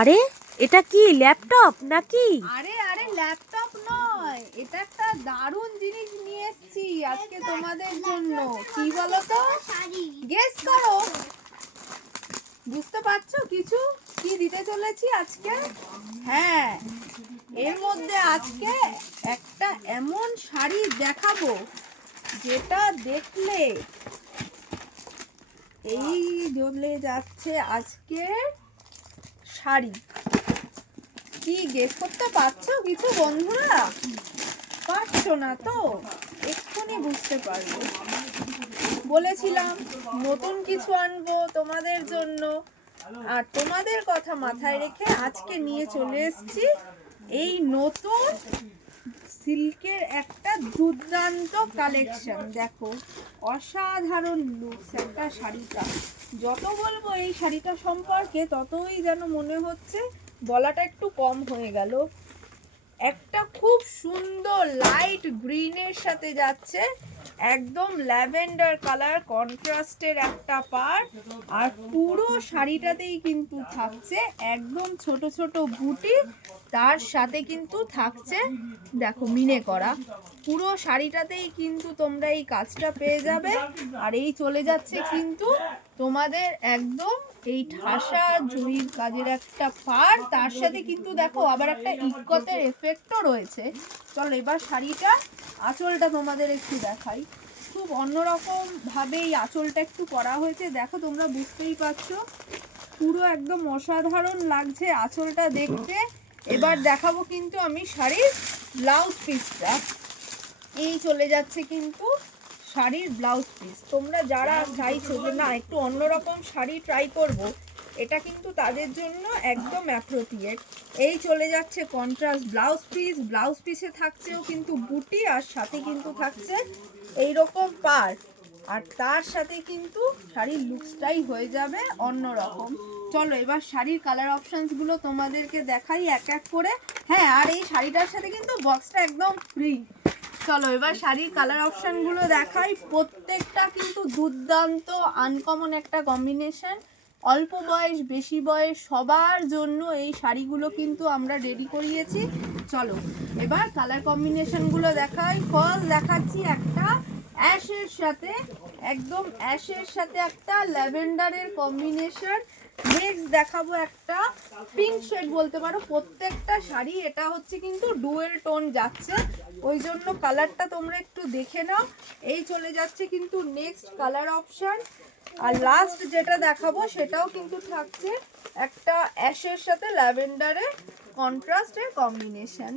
আরে এটা কি ল্যাপটপ নাকি? আরে আরে ল্যাপটপ নয়, এটা একটা দারুণ জিনিস নিয়ে এসেছি আজকে তোমাদের জন্য। কি বলো তো, গেস করো। বুঝতে পারছো কিছু কি দিতে চলেছি আজকে? হ্যাঁ, এর মধ্যে আজকে একটা এমন শাড়ি দেখাবো যেটা দেখলে এই জ্বলে যাচ্ছে আজকে শাড়ি। কি গেস করতে পারছো কিছু বন্ধুরা? পারছো না তো? এক্ষুনি বুঝতে পারবো। বলেছিলাম নতুন কিছু আনবো তোমাদের জন্য, আর তোমাদের কথা মাথায় রেখে আজকে নিয়ে চলে এসেছি এই নতুন সিল্কের একটা দুর্দান্ত কালেকশন। দেখো, অসাধারণ লুকস একটা শাড়িটা। যত বলবো এই শাড়িটা সম্পর্কে ততই যেন মনে হচ্ছে বলাটা একটু কম হয়ে গেল। একটা খুব সুন্দর লাইট গ্রিনের সাথে যাচ্ছে, একদম ল্যাভেন্ডার কালার কন্ট্রাস্টের একটা পাড়। আর পুরো শাড়িটাতেই কিন্তু থাকছে একদম ছোট ছোট বুটি, তার সাথে কিন্তু থাকছে দেখো মিনে করা। পুরো শাড়িটাতেই কিন্তু তোমরা এই কাজটা পেয়ে যাবে। আর এই চলে যাচ্ছে কিন্তু তোমাদের একদম এই ঠাসা জরির কাজের একটা পাড়, তার সাথে কিন্তু দেখো আবার একটা ইক্কতের এফেক্টও রয়েছে। চলো এবার শাড়িটা আঁচলটা তোমাদের একটু দেখাই। খুব অন্যরকম ভাবে এই আঁচলটা একটু করা হয়েছে, দেখো তোমরা বুঝতেই পারছো পুরো একদম অসাধারণ লাগছে আঁচলটা দেখতে। এবার দেখাবো কিন্তু আমি শাড়ির ব্লাউজ পিসটা। এই চলে যাচ্ছে কিন্তু শাড়ির ব্লাউজ পিস। তোমরা যারা চাইছো যে না একটু অন্যরকম শাড়ি ট্রাই করব, এটা কিন্তু তাদের জন্য একদম অ্যাপ্রোপ্রিয়েট। এই চলে যাচ্ছে কন্ট্রাস্ট ব্লাউজ পিস। ব্লাউজ পিসে থাকছেও কিন্তু বুটি, আর সাথে কিন্তু থাকছে এই রকম পাড়। আর তার সাথে কিন্তু শাড়ির লুকসটাই হয়ে যাবে অন্যরকম। চলো এবার শাড়ির কালার অপশানসগুলো তোমাদেরকে দেখাই এক এক করে। হ্যাঁ, আর এই শাড়িটার সাথে কিন্তু বক্সটা একদম ফ্রি। চলো এবার শাড়ির কালার অপশানগুলো দেখাই। প্রত্যেকটা কিন্তু দুর্দান্ত আনকমন একটা কম্বিনেশন। অল্প বয়স বেশি বয়স সবার জন্য এই শাড়িগুলো কিন্তু আমরা রেডি করিয়েছি। চলো এবার কালার কম্বিনেশনগুলো দেখাই। ফার্স্ট দেখাচ্ছি একটা অ্যাশের সাথে, একদম অ্যাশের সাথে একটা ল্যাভেন্ডারের কম্বিনেশন। নেক্সট দেখাবো একটা পিঙ্ক শেড বলতে পারো। প্রত্যেকটা শাড়ি এটা হচ্ছে কিন্তু ডুয়েল টোন যাচ্ছে, ওই জন্য কালারটা তোমরা একটু দেখে নাও। এই চলে যাচ্ছে কিন্তু নেক্সট কালার অপশান। আর লাস্ট যেটা দেখাবো সেটাও কিন্তু থাকছে একটা অ্যাশের সাথে ল্যাভেন্ডারের কন্ট্রাস্টের কম্বিনেশন।